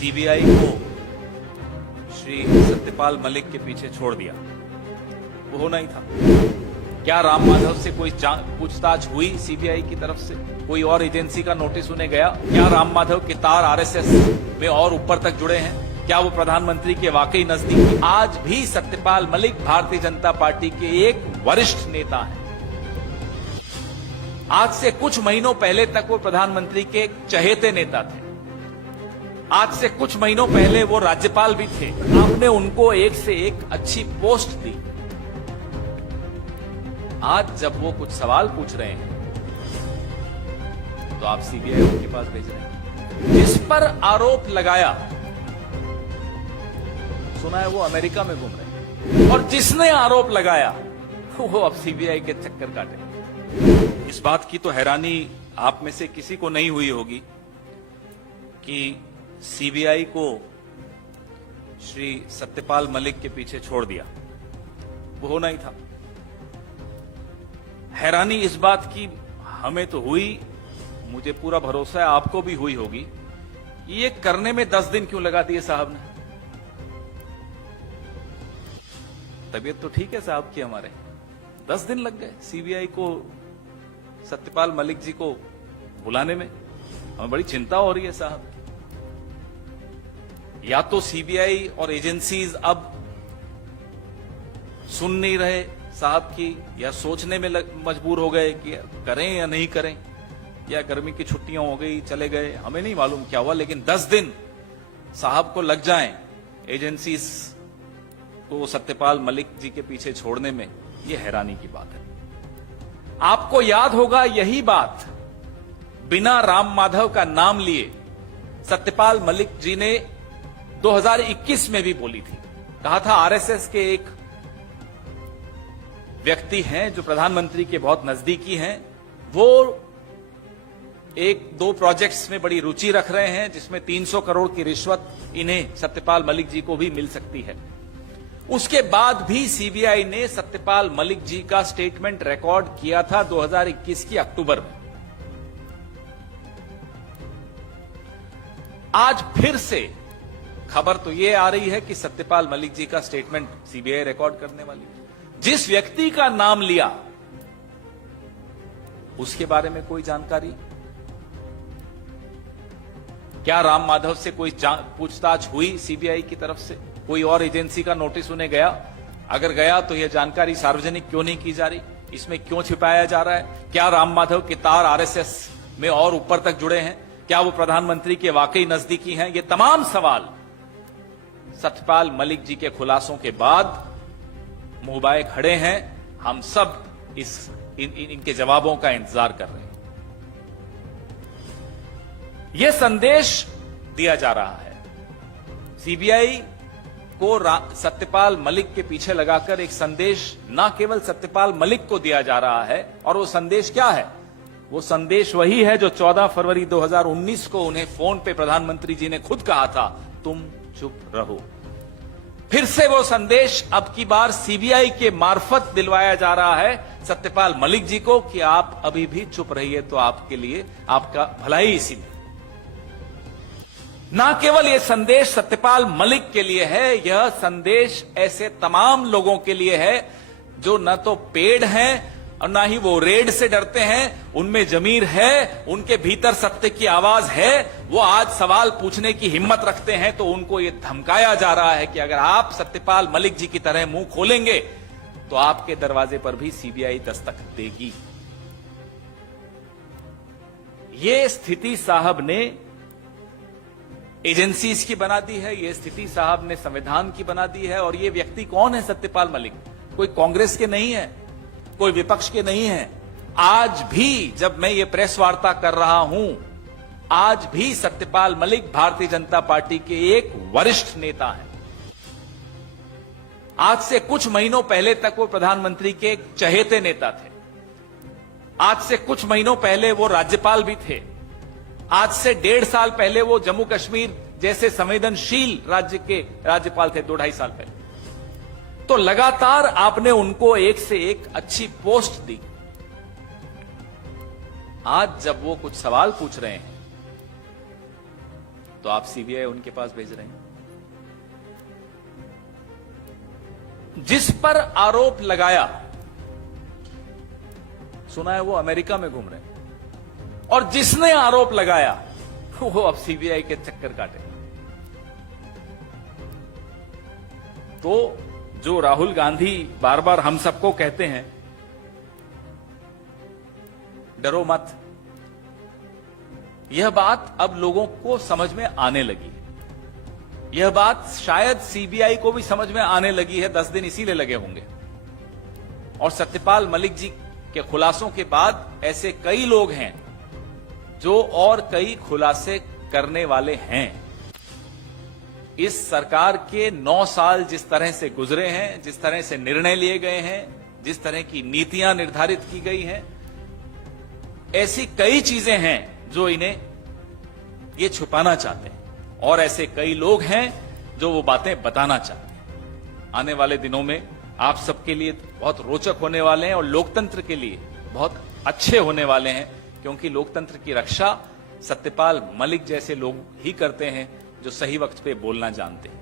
CBI को श्री सत्यपाल मलिक के पीछे छोड़ दिया, वो होना ही था। क्या राम माधव से कोई पूछताछ हुई सीबीआई की तरफ से? कोई और एजेंसी का नोटिस उन्हें गया? क्या राम माधव के तार आरएसएस में और ऊपर तक जुड़े हैं? क्या वो प्रधानमंत्री के वाकई नजदीक? आज भी सत्यपाल मलिक भारतीय जनता पार्टी के एक वरिष्ठ नेता हैं। आज से कुछ महीनों पहले तक वो प्रधानमंत्री के चहेते नेता थे। आज से कुछ महीनों पहले वो राज्यपाल भी थे। आपने उनको एक से एक अच्छी पोस्ट दी। आज जब वो कुछ सवाल पूछ रहे हैं तो आप सीबीआई उनके पास भेज रहे हैं। जिस पर आरोप लगाया, सुना है वो अमेरिका में घूम रहे हैं, और जिसने आरोप लगाया वो अब सीबीआई के चक्कर काटे। इस बात की तो हैरानी आप में से किसी को नहीं हुई होगी कि सीबीआई को श्री सत्यपाल मलिक के पीछे छोड़ दिया, वो होना ही था। हैरानी इस बात की हमें तो हुई, मुझे पूरा भरोसा है आपको भी हुई होगी, ये करने में 10 दिन क्यों लगा दिए साहब ने? तबीयत तो ठीक है साहब की हमारे, 10 दिन लग गए सीबीआई को सत्यपाल मलिक जी को बुलाने में। हमें बड़ी चिंता हो रही है साहब। या तो सीबीआई और एजेंसीज अब सुन नहीं रहे साहब की, या सोचने में मजबूर हो गए कि करें या नहीं करें, या गर्मी की छुट्टियां हो गई चले गए, हमें नहीं मालूम क्या हुआ, लेकिन 10 दिन साहब को लग जाएं एजेंसीज को सत्यपाल मलिक जी के पीछे छोड़ने में, यह हैरानी की बात है। आपको याद होगा यही बात बिना राम माधव का नाम लिए सत्यपाल मलिक जी ने 2021 में भी बोली थी। कहा था आरएसएस के एक व्यक्ति हैं जो प्रधानमंत्री के बहुत नजदीकी हैं, वो 1-2 प्रोजेक्ट्स में बड़ी रुचि रख रहे हैं जिसमें 300 करोड़ की रिश्वत इन्हें सत्यपाल मलिक जी को भी मिल सकती है। उसके बाद भी सीबीआई ने सत्यपाल मलिक जी का स्टेटमेंट रिकॉर्ड किया था 2021 की अक्टूबर में। आज फिर से खबर तो यह आ रही है कि सत्यपाल मलिक जी का स्टेटमेंट सीबीआई रिकॉर्ड करने वाली है। जिस व्यक्ति का नाम लिया उसके बारे में कोई जानकारी? क्या राम माधव से कोई पूछताछ हुई सीबीआई की तरफ से? कोई और एजेंसी का नोटिस उन्हें गया? अगर गया तो यह जानकारी सार्वजनिक क्यों नहीं की जा रही? इसमें क्यों छिपाया जा रहा है? क्या राम माधव के तार आरएसएस में और ऊपर तक जुड़े हैं? क्या वो प्रधानमंत्री के वाकई नजदीकी हैं? ये तमाम सवाल सत्यपाल मलिक जी के खुलासों के बाद मुंह बाए खड़े हैं। हम सब इनके जवाबों का इंतजार कर रहे हैं। यह संदेश दिया जा रहा है सीबीआई को सत्यपाल मलिक के पीछे लगाकर, एक संदेश न केवल सत्यपाल मलिक को दिया जा रहा है, और वो संदेश क्या है? वो संदेश वही है जो 14 फरवरी 2019 को उन्हें फोन पे प्रधानमंत्री जी ने खुद कहा था, तुम चुप रहो। फिर से वो संदेश अब की बार सीबीआई के मार्फत दिलवाया जा रहा है सत्यपाल मलिक जी को कि आप अभी भी चुप रहिए तो आपके लिए, आपका भलाई इसी में। ना केवल यह संदेश सत्यपाल मलिक के लिए है, यह संदेश ऐसे तमाम लोगों के लिए है जो न तो पेड़ हैं और ना ही वो रेड से डरते हैं, उनमें जमीर है, उनके भीतर सत्य की आवाज है, वो आज सवाल पूछने की हिम्मत रखते हैं। तो उनको ये धमकाया जा रहा है कि अगर आप सत्यपाल मलिक जी की तरह मुंह खोलेंगे तो आपके दरवाजे पर भी सीबीआई दस्तक देगी। ये स्थिति साहब ने एजेंसीज की बना दी है, ये स्थिति साहब ने संविधान की बना दी है। और ये व्यक्ति कौन है सत्यपाल मलिक? कोई कांग्रेस के नहीं है, कोई विपक्ष के नहीं है। आज भी जब मैं ये प्रेस वार्ता कर रहा हूं, आज भी सत्यपाल मलिक भारतीय जनता पार्टी के एक वरिष्ठ नेता हैं। आज से कुछ महीनों पहले तक वो प्रधानमंत्री के एक चहेते नेता थे। आज से कुछ महीनों पहले वो राज्यपाल भी थे। आज से 1.5 साल पहले वो जम्मू कश्मीर जैसे संवेदनशील राज्य के राज्यपाल थे, 2-2.5 साल पहले। तो लगातार आपने उनको एक से एक अच्छी पोस्ट दी। आज जब वो कुछ सवाल पूछ रहे हैं तो आप सीबीआई उनके पास भेज रहे हैं। जिस पर आरोप लगाया, सुना है वो अमेरिका में घूम रहे हैं, और जिसने आरोप लगाया वो अब सीबीआई के चक्कर काटे। तो जो राहुल गांधी बार बार हम सबको कहते हैं डरो मत, यह बात अब लोगों को समझ में आने लगी है। यह बात शायद सीबीआई को भी समझ में आने लगी है, 10 दिन इसीलिए लगे होंगे। और सत्यपाल मलिक जी के खुलासों के बाद ऐसे कई लोग हैं जो और कई खुलासे करने वाले हैं। इस सरकार के 9 साल जिस तरह से गुजरे हैं, जिस तरह से निर्णय लिए गए हैं, जिस तरह की नीतियां निर्धारित की गई हैं, ऐसी कई चीजें हैं जो इन्हें ये छुपाना चाहते हैं, और ऐसे कई लोग हैं जो वो बातें बताना चाहते हैं। आने वाले दिनों में आप सबके लिए बहुत रोचक होने वाले हैं और लोकतंत्र के लिए बहुत अच्छे होने वाले हैं, क्योंकि लोकतंत्र की रक्षा सत्यपाल मलिक जैसे लोग ही करते हैं जो सही वक्त पे बोलना जानते हैं।